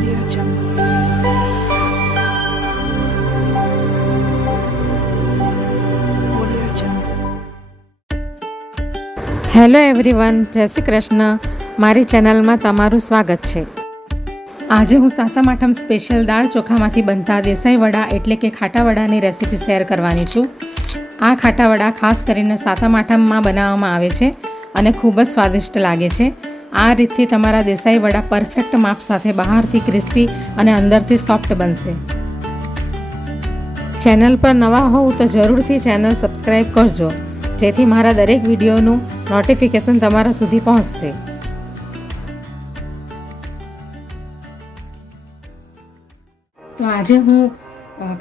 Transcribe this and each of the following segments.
Audio Jungle. Audio Jungle. Hello everyone, જય શ્રી કૃષ્ણ. મારી ચેનલમાં તમારું સ્વાગત છે. આજે હું સાતમ આઠમ સ્પેશિયલ દાળ ચોખામાંથી બનતા દેસાઈ વડા એટલે કે ખાટા વડાની રેસીપી શેર કરવાની છું. આ ખાટા વડા ખાસ કરીને સાતમ આઠમમાં બનાવવામાં આવે છે અને ખૂબ જ સ્વાદિષ્ટ લાગે છે. આ રીતથી તમારા દેસાઈ વડા પરફેક્ટ માપ સાથે બહારથી ક્રિસ્પી અને અંદરથી સોફ્ટ બનશે. ચેનલ પર નવા હોવ તો જરૂરથી ચેનલ સબસ્ક્રાઈબ કરજો, જેથી મારા દરેક વિડીયોનું નોટિફિકેશન તમારા સુધી પહોંચશે. તો આજે હું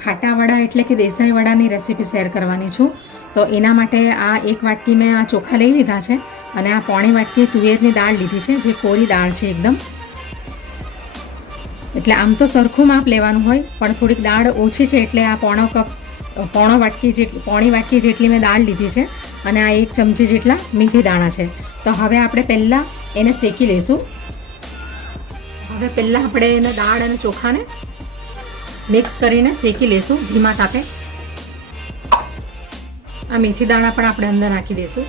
ખાટા વડા એટલે કે દેસાઈ વડાની રેસીપી શેર કરવાની છું. તો એના માટે આ એક વાટકી મેં આ ચોખા લઈ લીધા છે અને આ પોણી વાટકી તુવેરની દાળ લીધી છે, જે કોરી દાળ છે એકદમ. એટલે આમ તો સરખું માપ લેવાનું હોય, પણ થોડીક દાળ ઓછી છે એટલે આ પોણી વાટકી જેટલી મેં દાળ લીધી છે અને આ 1 ચમચી જેટલા મીઠી દાણા છે. તો હવે આપણે પહેલાં એને શેકી લઈશું. હવે પહેલાં આપણે એને દાળ અને ચોખાને મિક્સ કરીને શેકી લઈશું ધીમા તાપે. આ મેથી દાણા પણ આપણે અંદર નાખી દઈશું.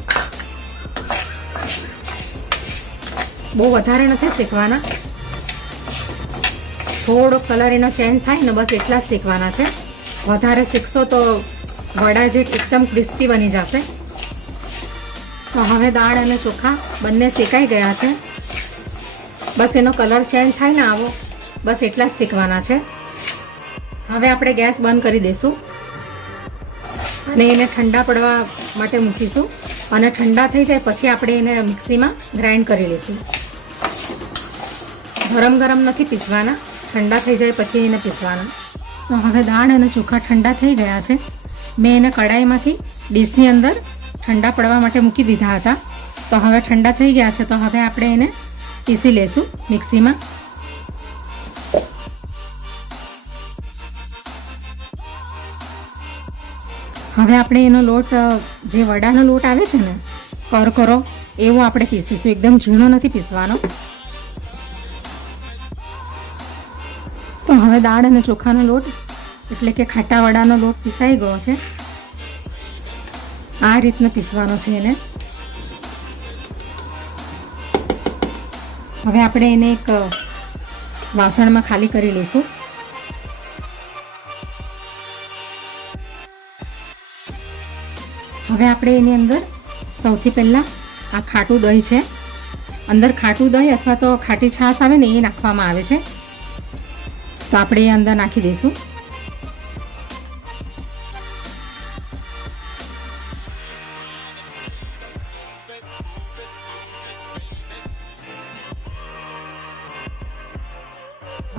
બહુ વધારે નથી શેકવાના, થોડો કલર એનો ચેન્જ થાય ને બસ એટલા જ શેકવાના છે. વધારે શેકશો તો વડા જે એકદમ ક્રિસ્પી બની જશે. તો હવે દાળ અને ચોખા બંને શેકાઈ ગયા છે. બસ એનો કલર ચેન્જ થાય ને આવો, બસ એટલા જ શેકવાના છે. હવે આપણે ગેસ બંધ કરી દઈશું અને એને ઠંડા પડવા માટે મૂકીશું. અને ઠંડા થઈ જાય પછી આપણે એને મિક્સીમાં ગ્રાઇન્ડ કરી લઈશું. ગરમ ગરમ નથી પીસવાના, ઠંડા થઈ જાય પછી એને પીસવાના. તો હવે દાળ અને ચોખા ઠંડા થઈ ગયા છે. મેં એને કડાઈમાંથી ડીશની અંદર ઠંડા પડવા માટે મૂકી દીધા હતા. તો હવે ઠંડા થઈ ગયા છે. તો હવે આપણે એને પીસી લઈશું મિક્સીમાં. હવે આપણે એનો લોટ, જે વડાનો લોટ આવે છે ને કરકરો, એવો આપણે પીસીશું. એકદમ ઝીણો નથી પીસવાનો. તો હવે દાળ અને ચોખાનો લોટ એટલે કે ખાટા વડાનો લોટ પીસાઈ ગયો છે. આ રીતનો પીસવાનો છે એને. હવે આપણે એને એક વાસણમાં ખાલી કરી લઈશું. હવે આપણે એની અંદર સૌથી પહેલાં આ ખાટું દહીં છે, અંદર ખાટું દહીં અથવા તો ખાટી છાશ આવે ને એ નાખવામાં આવે છે. તો આપણે એ અંદર નાખી દઈશું.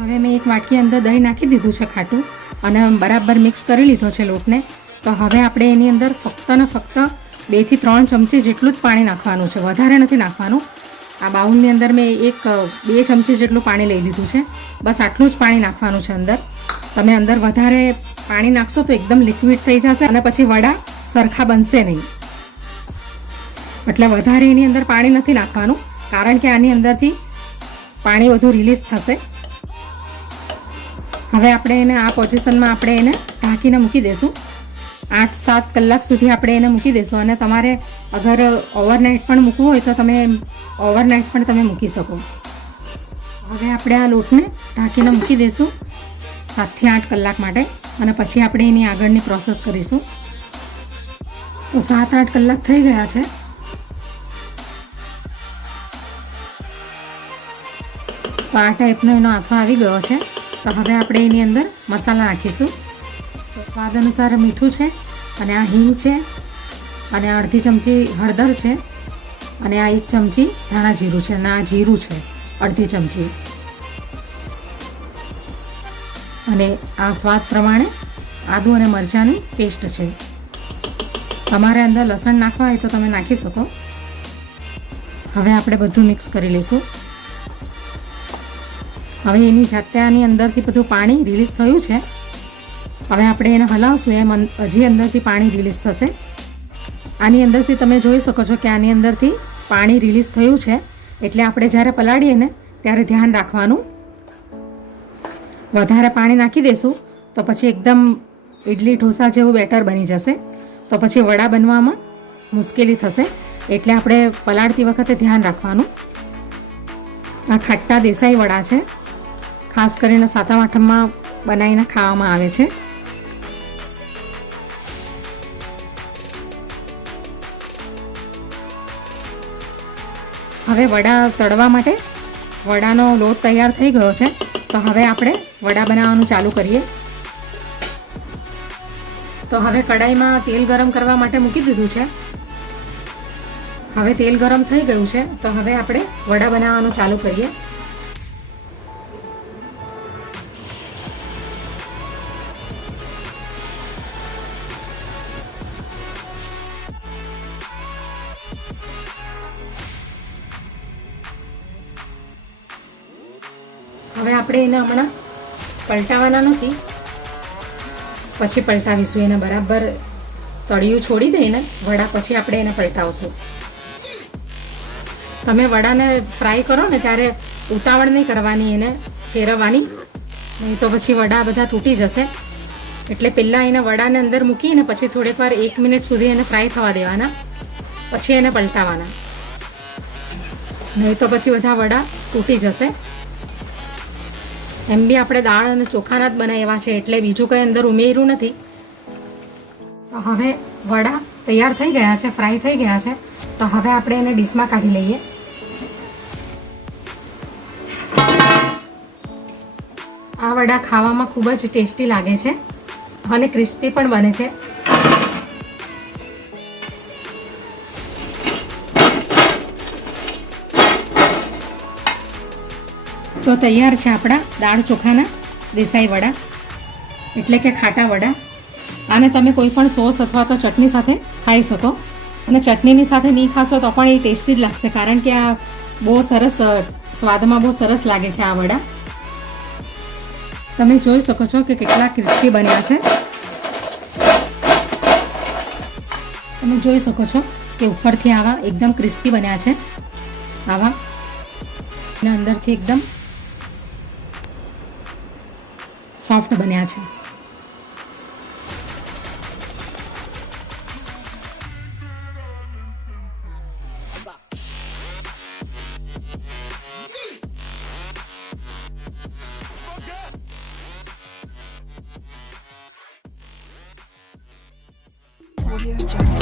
હવે મેં એક વાટકી અંદર દહીં નાખી દીધું છે ખાટું, અને બરાબર મિક્સ કરી લીધો છે લોટને. તો હવે આપણે એની અંદર ફક્ત ને ફક્ત 2 થી 3 ચમચી જેટલું જ પાણી નાખવાનું છે, વધારે નથી નાખવાનું. આ બાઉલની અંદર મેં 2 ચમચી જેટલું પાણી લઈ લીધું છે. બસ આટલું જ પાણી નાખવાનું છે અંદર. તમે અંદર વધારે પાણી નાખશો તો એકદમ લિક્વિડ થઈ જશે અને પછી વડા સરખા બનશે નહીં. એટલે વધારે એની અંદર પાણી નથી નાખવાનું, કારણ કે આની અંદરથી પાણી વધુ રિલીઝ થશે. હવે આપણે એને આ પોઝિશનમાં આપણે એને ઢાંકીને મૂકી દઈશું. 8-7 કલાક સુધી આપણે એને મૂકી દઈશું. અને તમારે અગર ઓવરનાઇટ પણ મૂકવું હોય તો તમે ઓવરનાઇટ પણ તમે મૂકી શકો. હવે આપણે આ લોટને ઢાંકીને મૂકી દઈશું 7 થી 8 કલાક માટે, અને પછી આપણે એની આગળની પ્રોસેસ કરીશું. તો 7-8 કલાક થઈ ગયા છે. તો આ ટાઈપનો એનો આથો આવી ગયો છે. તો હવે આપણે એની અંદર મસાલા નાખીશું. તો સ્વાદ અનુસાર મીઠું છે, અને આ હિંગ છે, અને અડધી ચમચી હળદર છે, અને આ 1 ચમચી ધાણા જીરું છે, અને આ જીરું છે અડધી ચમચી, અને આ સ્વાદ પ્રમાણે આદુ અને મરચાંની પેસ્ટ છે. તમારે અંદર લસણ નાખવા હોય તો તમે નાખી શકો. હવે આપણે બધું મિક્સ કરી લઈશું. હવે એની જાતે આની અંદરથી બધું પાણી રિલીઝ થયું છે. હવે આપણે એને હલાવશું એમ હજી અંદરથી પાણી રિલીઝ થશે. આની અંદરથી તમે જોઈ શકો છો કે આની અંદરથી પાણી રિલીઝ થયું છે. એટલે આપણે જ્યારે પલાળીએ ને ત્યારે ધ્યાન રાખવાનું વધારે પાણી નાખી દેશું તો પછી એકદમ ઇડલી ઢોસા જેવું બેટર બની જશે, તો પછી વડા બનવામાં મુશ્કેલી થશે. એટલે આપણે પલાળતી વખતે ધ્યાન રાખવાનું. આ ખાટા દેસાઈ વડા છે, ખાસ કરીને સાતમ આઠમમાં બનાવીને ખાવામાં આવે છે. હવે વડા તળવા માટે વડાનો લોટ તૈયાર થઈ ગયો છે, તો હવે આપણે વડા બનાવવાનું ચાલુ કરીએ. તો હવે કડાઈમાં તેલ ગરમ કરવા માટે મૂકી દીધું છે. હવે તેલ ગરમ થઈ ગયું છે, તો હવે આપણે વડા બનાવવાનું ચાલુ કરીએ. હવે આપણે એને હમણાં પલટાવાના નથી, પછી પલટાવીશું. એને બરાબર તળિયું છોડી દઈને વડા પછી આપણે એને પલટાવશું. તમે વડાને ફ્રાય કરો ને ત્યારે ઉતાવળ નહીં કરવાની, એને ફેરવવાની, નહીં તો પછી વડા બધા તૂટી જશે. એટલે પહેલાં એને વડાને અંદર મૂકીને પછી થોડીક વાર 1 મિનિટ સુધી એને ફ્રાય થવા દેવાના, પછી એને પલટાવાના, નહીં તો પછી બધા વડા તૂટી જશે. એમ બી આપણે દાળ અને ચોખાના જ બનાવ્યા છે, એટલે બીજું કંઈ અંદર ઉમેર્યું નથી. તો હવે વડા તૈયાર થઈ ગયા છે, ફ્રાય થઈ ગયા છે, તો હવે આપણે એને ડીશમાં કાઢી લઈએ. આ વડા ખાવામાં ખૂબ જ ટેસ્ટી લાગે છે અને ક્રિસ્પી પણ બને છે. તો તૈયાર છે આપણા દાળ ચોખાના દેસાઈ વડા, એટલે કે ખાટા વડા. આને તમે કોઈ પણ સોસ અથવા તો ચટણી સાથે ખાઈ શકો, અને ચટણીની સાથે નહીં ખાશો તો પણ એ ટેસ્ટી જ લાગશે, કારણ કે આ બહુ સરસ સ્વાદમાં બહુ સરસ લાગે છે આ વડા. તમે જોઈ શકો છો કે કેટલા ક્રિસ્પી બન્યા છે. તમે જોઈ શકો છો કે ઉપરથી આવા એકદમ ક્રિસ્પી બન્યા છે, આવા, અને અંદરથી એકદમ સોફ્ટ બન્યા છે. Audio Jungle.